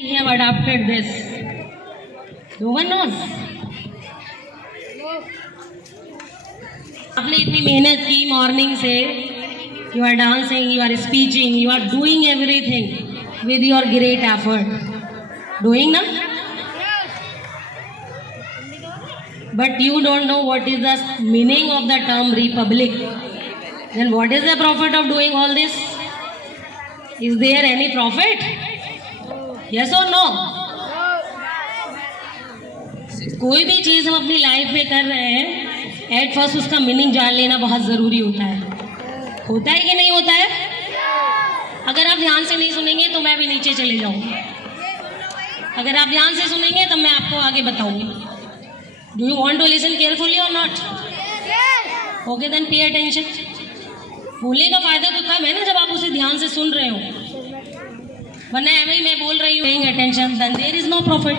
We have adopted this. No one knows. आपने इतनी मेहनत की मॉर्निंग से, you are dancing, you are speaking, you are doing everything with your great effort. Doing na? But you don't know what is the meaning of the term republic. Then what is the profit of doing all this? Is there any profit? Yes or no? कोई भी चीज़ हम अपनी life में कर रहे हैं, at first उसका meaning जान लेना बहुत ज़रूरी होता है कि नहीं होता है? अगर आप ध्यान से नहीं सुनेंगे तो मैं भी नीचे चले जाऊंगी, अगर आप ध्यान से सुनेंगे तब मैं आपको आगे बताऊंगी. Do you want to listen carefully और not? Okay then pay attention. बोलने का फायदा तो तब है ना जब आप उसे ध्यान से सुन रहे हो, वरना एवं मैं बोल रही हूँ paying attention, then there is no profit.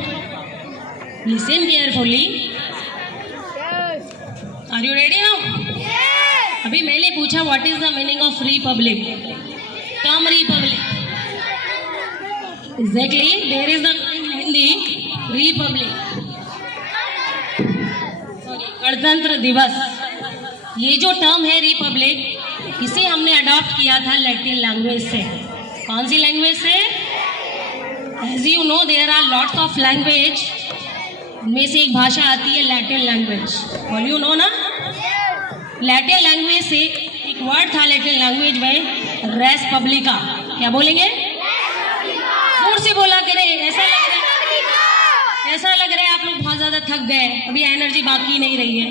Listen carefully. Are you ready now? अभी मैंने पूछा what is the meaning of republic. Term republic exactly there is the Hindi republic. गणतंत्र दिवस, ये जो टर्म है रिपब्लिक, इसे हमने अडॉप्ट किया था लैटिन लैंग्वेज से. कौन सी लैंग्वेज से? As you know there are lots of language, उनमें से एक भाषा आती है Latin language. All you know ना? लैटिन लैंग्वेज से एक वर्ड था लैटिन लैंग्वेज में, रेस पब्लिका. क्या बोलेंगे? जोर से बोला करें. ऐसा लग रहा है आप लोग बहुत ज़्यादा थक गए, अभी एनर्जी बाकी नहीं रही है.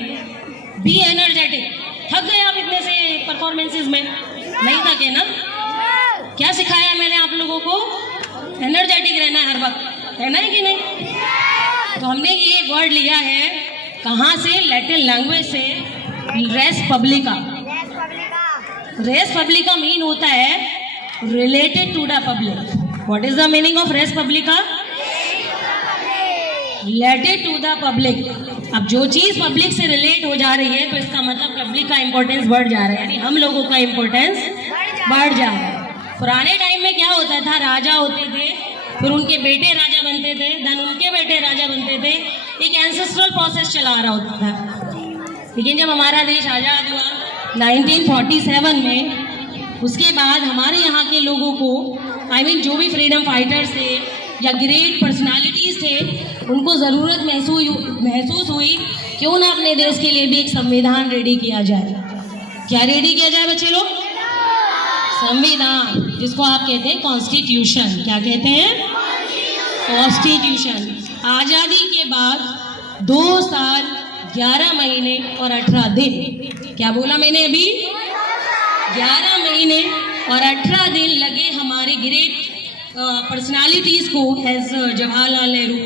Be energetic. थक गए आप इतने से परफॉर्मेंसेज में? नहीं थके ना? क्या सिखाया मैंने आप लोगों को? एनर्जेटिक रहना है हर वक्त, रहना है कि नहीं? तो हमने ये वर्ड लिया है कहाँ से? लैटिन लैंग्वेज से, res publica. Res publica mean होता है related to the public. What is the meaning of res publica? Related to the public. अब जो चीज़ पब्लिक से रिलेट हो जा रही है तो इसका मतलब पब्लिक का इंपॉर्टेंस बढ़ जा रहा है, यानी हम लोगों का इंपॉर्टेंस बढ़ जा रहा है. पुराने टाइम में क्या होता था? राजा होते थे, फिर उनके बेटे राजा बनते थे, देन उनके बेटे राजा बनते थे. एक एंसेस्ट्रल प्रोसेस चला रहा होता था. लेकिन जब हमारा देश आज़ाद हुआ 1947 में, उसके बाद हमारे यहाँ के लोगों को जो भी फ्रीडम फाइटर्स थे या ग्रेट पर्सनालिटीज़ थे, उनको ज़रूरत महसूस हुई क्यों ना अपने देश के लिए भी एक संविधान रेडी किया जाए. क्या रेडी किया जाए बच्चे लोग? संविधान, जिसको आप कहते हैं कॉन्स्टिट्यूशन. क्या कहते हैं? कॉन्स्टिट्यूशन. आज़ादी के बाद 2 साल 11 महीने और 18 दिन. क्या बोला मैंने अभी? 11 महीने और 18 दिन लगे हमारे ग्रेट पर्सनालिटीज़ को, एज जवाहरलाल नेहरू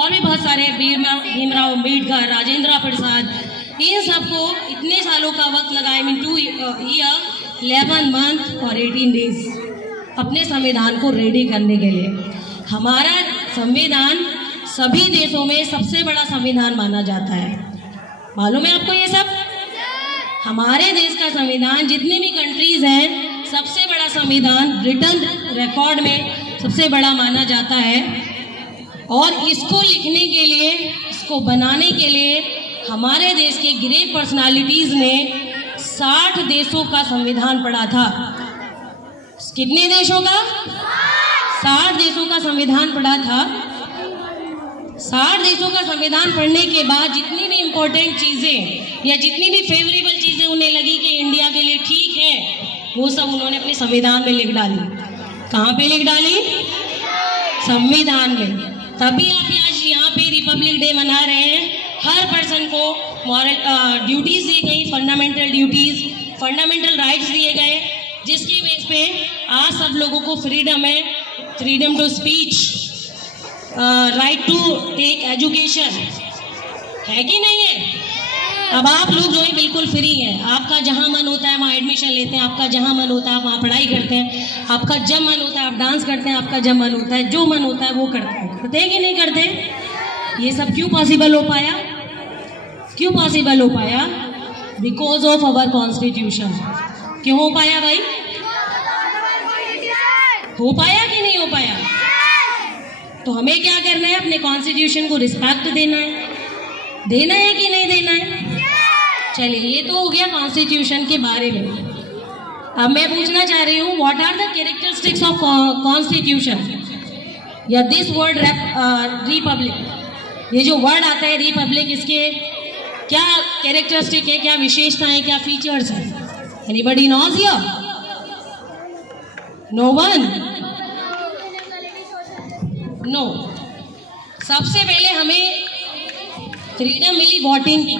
और भी बहुत सारे, भीमराव अम्बेडकर, राजेंद्र प्रसाद, इन सबको इतने सालों का वक्त लगा, 2 ईयर 11 मंथ और 18 डेज अपने संविधान को रेडी करने के लिए. हमारा संविधान सभी देशों में सबसे बड़ा संविधान माना जाता है. मालूम है आपको ये सब? हमारे देश का संविधान जितनी भी कंट्रीज हैं, सबसे बड़ा संविधान ब्रिटेन रिकॉर्ड में सबसे बड़ा माना जाता है. और इसको लिखने के लिए, इसको बनाने के लिए हमारे देश के ग्रेट पर्सनालिटीज़ ने 60 देशों का संविधान पढ़ा था. कितने देशों का? 60 देशों का संविधान पढ़ा था. 60 देशों का संविधान पढ़ने के बाद जितनी भी इम्पोर्टेंट चीज़ें या जितनी भी फेवरेबल चीज़ें उन्हें लगी कि इंडिया के लिए ठीक है, वो सब उन्होंने अपने संविधान में लिख डाली. कहाँ पे लिख डाली? संविधान में. तभी आप आज यहाँ पे रिपब्लिक डे मना रहे हैं. हर पर्सन को मॉरल ड्यूटीज़ दी गई, फंडामेंटल ड्यूटीज़, फंडामेंटल राइट्स दिए गए, जिसकी बेस पे आज सब लोगों को फ्रीडम है. Freedom to speech, right to take education, है कि नहीं है? अब आप लोग जो है बिल्कुल फ्री हैं. आपका जहाँ मन होता है वहाँ एडमिशन लेते हैं, आपका जहाँ मन होता है आप वहाँ पढ़ाई करते हैं, आपका जब मन होता है आप डांस करते हैं, आपका जब मन होता है जो मन होता है वो करते हैं कि नहीं करते? ये सब क्यों पॉसिबल हो पाया? क्यों पॉसिबल हो पाया? Because of our constitution. क्यों हो पाया भाई? हो पाया कि नहीं हो पाया? तो हमें क्या करना है, अपने कॉन्स्टिट्यूशन को रिस्पेक्ट देना है कि नहीं देना है। चलिए, ये तो हो गया कॉन्स्टिट्यूशन के बारे में। अब मैं पूछना चाह रही हूँ, what are the characteristics of constitution या दिस वर्ड रिपब्लिक। ये जो वर्ड आता है रिपब्लिक, इसके क्या कैरेक्टरिस्टिक है, क्या विशेषताएं, क्या फीचर्स हैं? Anybody knows here? No one? No. सबसे पहले हमें फ्रीडम मिली वोटिंग की।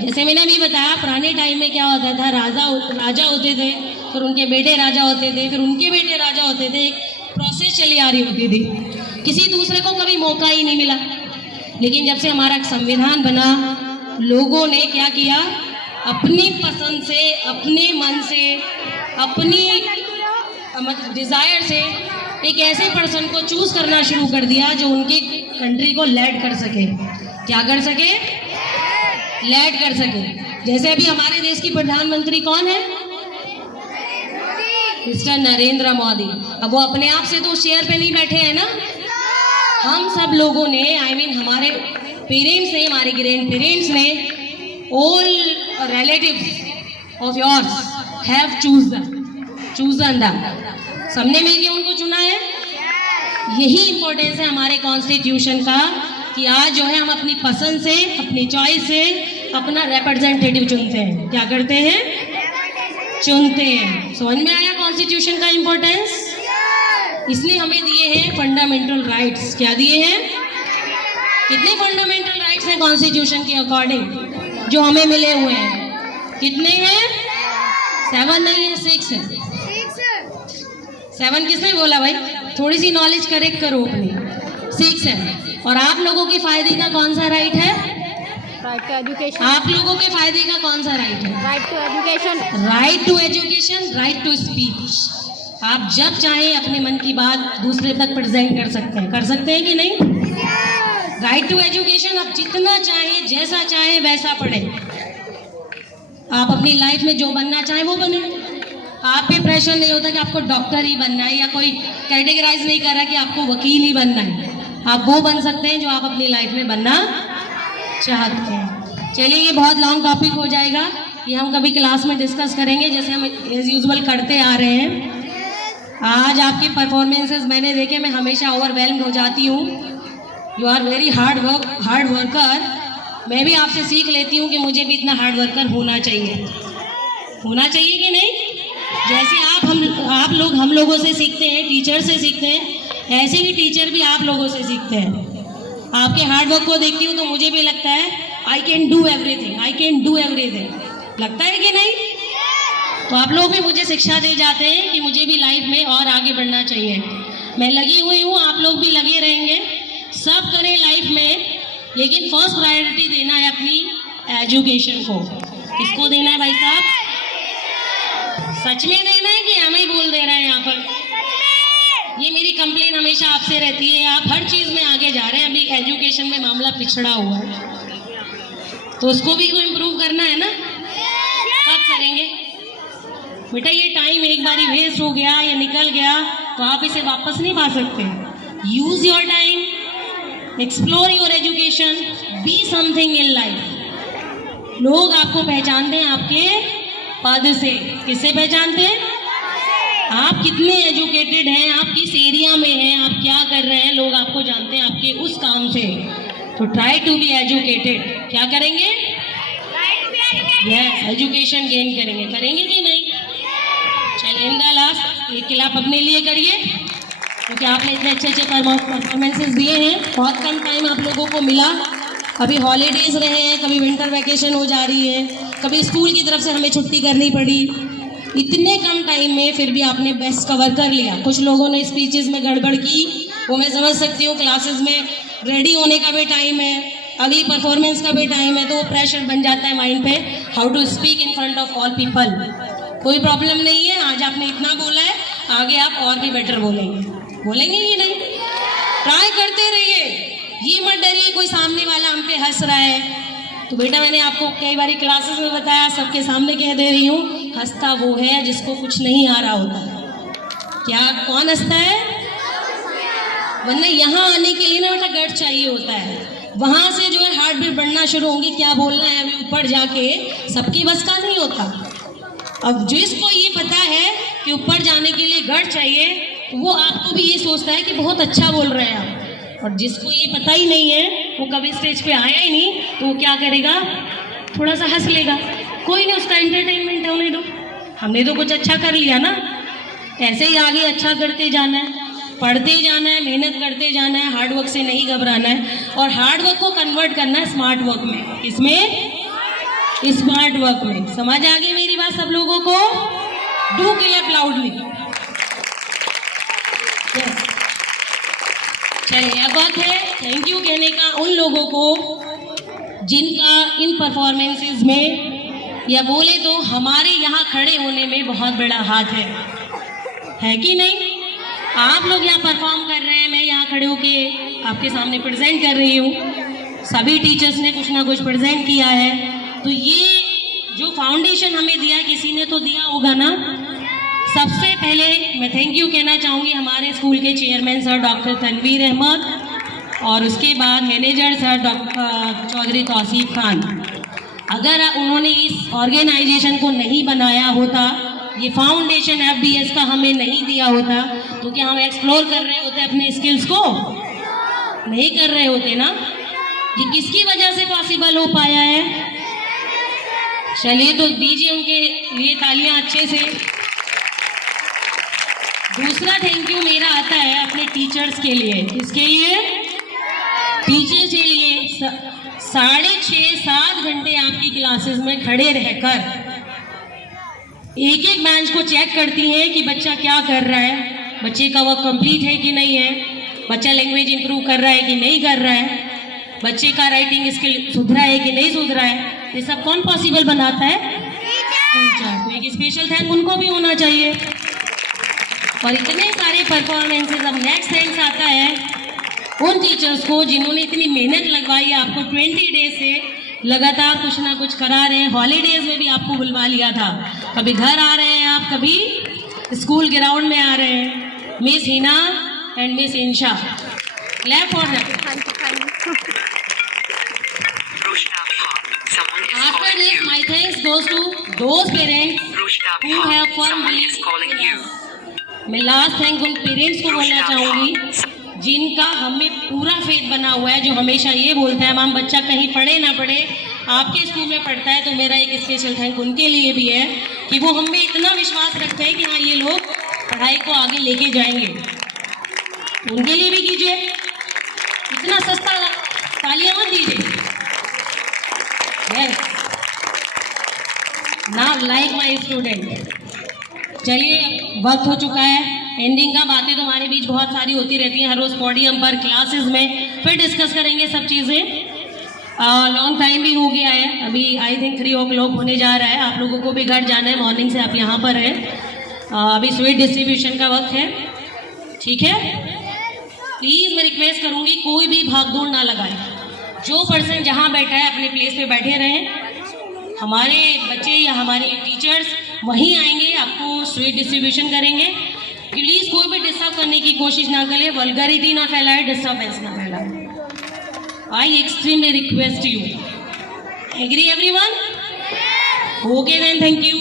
जैसे मैंने अभी बताया, पुराने टाइम में क्या होता था, राजा होते थे, फिर उनके बेटे राजा होते थे, फिर उनके बेटे राजा होते थे, एक प्रोसेस चली आ रही होती थी, किसी दूसरे को कभी मौका ही नहीं मिला। लेकिन जब से हमारा संविधान बना, लोगों ने क्या किया, अपनी पसंद से, अपने मन से, अपनी डिजायर से एक ऐसे पर्सन को चूज करना शुरू कर दिया जो उनके कंट्री को लीड कर सके। क्या कर सके? लीड कर सके। जैसे अभी हमारे देश की प्रधानमंत्री कौन है? मिस्टर नरेंद्र मोदी। अब वो अपने आप से तो चेयर पे नहीं बैठे हैं ना, हम सब लोगों ने, हमारे पेरेंट्स ने, हमारे ग्रैंड पेरेंट्स ने, all relatives of yours have chosen them. सबने मिलकर उनको चुना है। यही इंपॉर्टेंस है हमारे कॉन्स्टिट्यूशन का कि आज जो है हम अपनी पसंद से, अपनी चॉइस से अपना रिप्रेजेंटेटिव चुनते हैं। क्या करते हैं? चुनते हैं। समझ में आया कॉन्स्टिट्यूशन का इंपॉर्टेंस? इसने हमें दिए हैं फंडामेंटल राइट्स। क्या दिए हैं? कितने फंडामेंटल राइट्स हैं कॉन्स्टिट्यूशन के अकॉर्डिंग जो हमें मिले हुए हैं? कितने हैं? 7 नहीं है, 6 है। 7 किसने बोला भाई? थोड़ी सी नॉलेज करेक्ट करो अपनी। 6 है। और आप लोगों के फायदे का कौन सा राइट है? Right to education. आप लोगों के फायदे का कौन सा राइट है? Right to education. Right to education, right to speech. आप जब चाहे अपने मन की बात दूसरे तक प्रेजेंट कर सकते हैं कि नहीं? राइट टू एजुकेशन, आप जितना चाहे, जैसा चाहे वैसा पढ़े। आप अपनी लाइफ में जो बनना चाहे वो बने। आप पे प्रेशर नहीं होता कि आपको डॉक्टर ही बनना है, या कोई कैटेगराइज नहीं कर रहा कि आपको वकील ही बनना है। आप वो बन सकते हैं जो आप अपनी लाइफ में बनना चाहते हैं। चलिए, ये बहुत लॉन्ग टॉपिक हो जाएगा, ये हम कभी क्लास में डिस्कस करेंगे, जैसे हम एज यूजुअल करते आ रहे हैं। आज आपके परफॉर्मेंसेस मैंने देखे, मैं हमेशा ओवरवेल्म हो जाती हूँ। You are very hard worker. मैं भी आपसे सीख लेती हूँ कि मुझे भी इतना हार्ड वर्कर होना चाहिए कि नहीं? जैसे हम लोगों से सीखते हैं, टीचर से सीखते हैं, ऐसे ही टीचर भी आप लोगों से सीखते हैं। आपके हार्ड वर्क को देखती हूँ तो मुझे भी लगता है आई कैन डू एवरीथिंग। लगता है कि नहीं? तो आप लोग भी मुझे शिक्षा दे जाते हैं कि मुझे भी लाइफ में और आगे बढ़ना चाहिए। मैं लगी हुई हूँ, आप लोग भी लगे रहेंगे। सब करें लाइफ में, लेकिन फर्स्ट प्रायोरिटी देना है अपनी एजुकेशन को। किसको देना है भाई साहब? सच में देना है कि हमें ही बोल दे रहे हैं यहाँ पर? ये मेरी कंप्लेन हमेशा आपसे रहती है, आप हर चीज़ में आगे जा रहे हैं, अभी एजुकेशन में मामला पिछड़ा हुआ है, तो उसको भी तो इम्प्रूव करना है ना। कब करेंगे बेटा? ये टाइम एक बारी वेस्ट हो गया या निकल गया तो आप इसे वापस नहीं पा सकते। Use your time, explore your education, be something in life. लोग आपको पहचानते हैं आपके पद से। किससे पहचानते हैं? आप कितने एजुकेटेड हैं, आप किस एरिया में हैं, आप क्या कर रहे हैं, लोग आपको जानते हैं आपके उस काम से। तो ट्राई टू बी एजुकेटेड। क्या करेंगे? यस, एजुकेशन गेन करेंगे कि नहीं? चलिए, इन द लास्ट एक क्लैप अपने लिए करिए, क्योंकि आपने इतने अच्छे परफॉर्मेंसेस दिए हैं। बहुत कम टाइम आप लोगों को मिला, अभी हॉलीडेज रहे हैं, कभी विंटर वैकेशन हो जा रही है, कभी स्कूल की तरफ से हमें छुट्टी करनी पड़ी। इतने कम टाइम में फिर भी आपने बेस्ट कवर कर लिया। कुछ लोगों ने स्पीचेस में गड़बड़ की, वो मैं समझ सकती हूँ। क्लासेस में रेडी होने का भी टाइम है, अगली परफॉर्मेंस का भी टाइम है, तो वो प्रेशर बन जाता है माइंड पे, how to speak in front of all people. कोई प्रॉब्लम नहीं है, आज आपने इतना बोला है, आगे आप और भी बेटर बोलेंगे कि नहीं? ट्राई करते रहिए, ये मत डरिए कोई सामने वाला हम पे हंस रहा है। तो बेटा, मैंने आपको कई बारी क्लासेस में बताया, सबके सामने कह दे रही हूँ, हंसता वो है जिसको कुछ नहीं आ रहा होता। क्या? कौन हंसता है? वरना यहाँ आने के लिए ना बेटा गट चाहिए होता है। वहाँ से जो है हार्ट बीट बढ़ना शुरू होंगी, क्या बोलना है अभी ऊपर जाके, सबकी बस का नहीं होता। अब जिसको ये पता है कि ऊपर जाने के लिए गट चाहिए, वो आपको भी ये सोचता है कि बहुत अच्छा बोल रहे हैं आप। और जिसको ये पता ही नहीं है, वो कभी स्टेज पे आया ही नहीं, तो वो क्या करेगा, थोड़ा सा हंस लेगा। कोई नहीं, उसका एंटरटेनमेंट होने दो, हमने तो कुछ अच्छा कर लिया ना। ऐसे ही आगे अच्छा करते जाना है, पढ़ते जाना है, मेहनत करते जाना है, हार्ड वर्क से नहीं घबराना है। और हार्ड वर्क को कन्वर्ट करना है स्मार्ट वर्क में। इसमें स्मार्ट वर्क में। समझ आ गई मेरी बात सब लोगों को? Do clap loudly. चलिए, अब बात है थैंक यू कहने का उन लोगों को जिनका इन परफॉर्मेंसेस में, या बोले तो हमारे यहाँ खड़े होने में बहुत बड़ा हाथ है कि नहीं? आप लोग यहाँ परफॉर्म कर रहे हैं, मैं यहाँ खड़े होके आपके सामने प्रेजेंट कर रही हूँ, सभी टीचर्स ने कुछ ना कुछ प्रेजेंट किया है। तो ये जो फाउंडेशन हमें दिया, किसी ने तो दिया होगा ना। सबसे पहले मैं थैंक यू कहना चाहूँगी हमारे स्कूल के chairman sir doctor Tanveer Ahmed, और उसके बाद manager sir doctor Chaudhary Tauseef Khan. अगर उन्होंने इस ऑर्गेनाइजेशन को नहीं बनाया होता, ये फाउंडेशन FBS का हमें नहीं दिया होता, तो क्या हम एक्सप्लोर कर रहे होते अपने स्किल्स को? नहीं कर रहे होते ना। ये किसकी वजह से पॉसिबल हो पाया है? चलिए तो दीजिए उनके लिए तालियां अच्छे से। दूसरा थैंक यू मेरा आता है अपने टीचर्स के लिए। किसके लिए? टीचर्स के लिए। 6.5-7 घंटे आपकी क्लासेस में खड़े रहकर एक एक बेंच को चेक करती हैं कि बच्चा क्या कर रहा है, बच्चे का वर्क कंप्लीट है कि नहीं है, बच्चा लैंग्वेज इंप्रूव कर रहा है कि नहीं कर रहा है, बच्चे का राइटिंग स्किल सुधरा है कि नहीं सुधरा है। ये सब कौन पॉसिबल बनाता है? टीचर। तो एक स्पेशल थैंक उनको भी होना चाहिए। और इतने सारे परफॉर्मेंसेस। अब नेक्स्ट थैंक्स आता है उन टीचर्स को जिन्होंने इतनी मेहनत लगवाई, आपको 20 डेज से लगातार कुछ ना कुछ करा रहे हैं। हॉलीडेज में भी आपको बुलवा लिया था, कभी घर आ रहे हैं आप, कभी स्कूल ग्राउंड में आ रहे हैं। Miss Hina and miss Insha, clap for them. After this, my thanks goes to those parents who have firm belief in us. मैं लास्ट थैंक उन पेरेंट्स को बोलना चाहूँगी जिनका हमें पूरा फेथ बना हुआ है, जो हमेशा ये बोलता है मैम बच्चा कहीं पढ़े ना पढ़े आपके स्कूल में पढ़ता है। तो मेरा एक स्पेशल थैंक उनके लिए भी है कि वो हमें इतना विश्वास रखते हैं कि हाँ ये लोग पढ़ाई को आगे लेके जाएंगे। उनके लिए भी कीजिए, इतना सस्ता तालियां मत दीजिए। Yes, now like my student. चलिए, वक्त हो चुका है एंडिंग का। बातें तो हमारे बीच बहुत सारी होती रहती हैं हर रोज़ पोडियम पर, क्लासेस में, फिर डिस्कस करेंगे सब चीज़ें। लॉन्ग टाइम भी हो गया है, अभी आई थिंक 3 o'clock होने जा रहा है। आप लोगों को भी घर जाना है, मॉर्निंग से आप यहाँ पर हैं। अभी स्वीट डिस्ट्रीब्यूशन का वक्त है, ठीक है? प्लीज़ मैं रिक्वेस्ट करूँगी कोई भी भागदौड़ ना लगाए। जो पर्सन जहाँ बैठा है अपने प्लेस पे बैठे रहें। हमारे बच्चे या हमारे टीचर्स वहीं आएंगे, आपको स्वीट डिस्ट्रीब्यूशन करेंगे। प्लीज़ कोई भी डिस्टर्ब करने की कोशिश ना करें, वल्गैरिटी ना फैलाए, डिस्टर्बेंस ना फैलाए। I extremely request you. Agree everyone? Okay then, thank you.